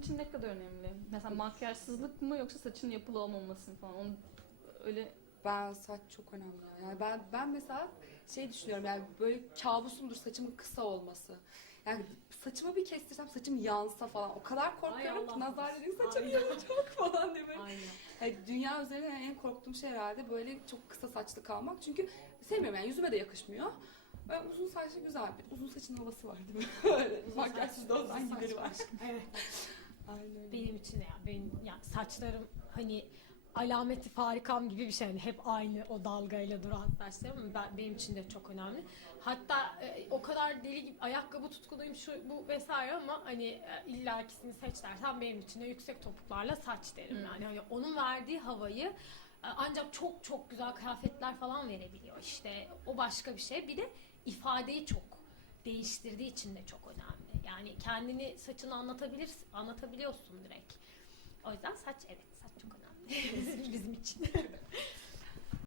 için ne kadar önemli? Mesela makyajsızlık mı yoksa saçın yapılı olmaması mı falan? Onu öyle Ben saç çok önemli ya. Yani ben ben mesela şey düşünüyorum yani böyle kabusumdur saçımın kısa olması. Yani saçımı bir kestirsem saçım yansa falan o kadar korkuyorum Allah ki nazar korusun. saçım Aynen. yanacak falan diye böyle. Aynen. Yani dünya üzerinde en korktuğum şey herhalde böyle çok kısa saçlı kalmak. Çünkü sevmiyorum yani yüzüme de yakışmıyor. Ben uzun saçlı güzel bir uzun saçın havası var değil mi? Makyajsız da olsan gideri var. Evet. Aynen. Benim için ya benim yani saçlarım hani alameti farikam gibi bir şey. Yani hep aynı o dalgayla duran saçlarım ben, benim için de çok önemli. Hatta e, o kadar deli gibi ayakkabı tutkunuyum şu bu vesaire ama hani e, illa ikisini seç dersen benim için de yüksek topuklarla saç derim Hı. yani. Hani onun verdiği havayı e, ancak çok çok güzel kıyafetler falan verebiliyor işte. O başka bir şey. Bir de ifadeyi çok değiştirdiği için de çok önemli. Yani kendini saçını anlatabilir, anlatabiliyorsun direkt. O yüzden saç evet saç çok önemli bizim için.